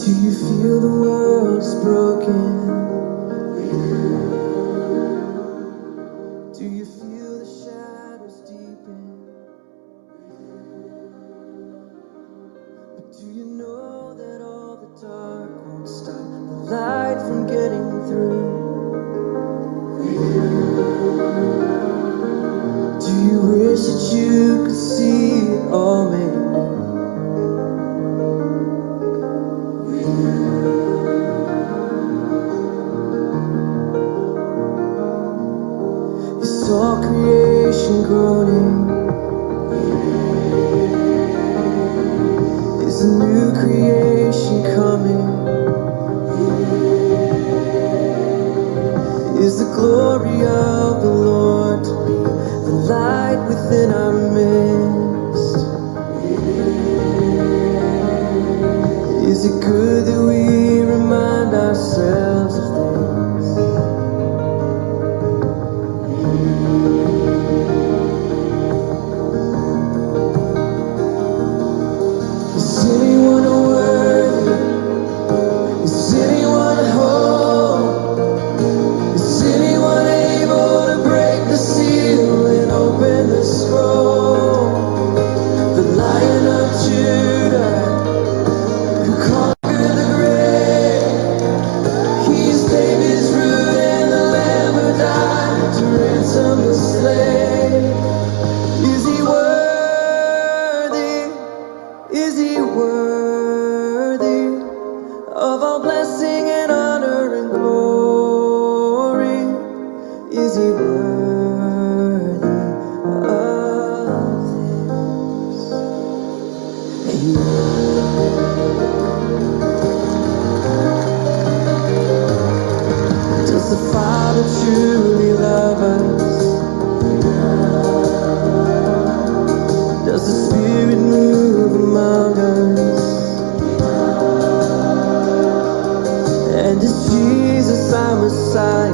Do you feel the world is broken? Do you feel the shadows deepen? But do you know that all the dark won't stop the light from getting through? Do you wish that you could see it all made new? You saw creation groaning. Is a new creation coming? Is the glory of the Lord to be the light within our midst? Is it good that we remind ourselves of things? Is anyone worthy? Is anyone whole? Is anyone able to break the seal and open the scroll? The Lion of Judah, who conquered the grave. He's David's root and the Lamb who died to ransom the slave. Is he worthy? Is he worthy of all blessing and honor and glory? Is he worthy of this? Does the Father truly love us? Does the Spirit move among us? And is Jesus our Messiah?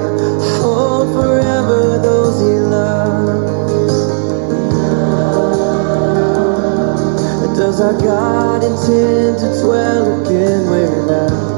Hold forever those he loves. Does our God intend to dwell again where now?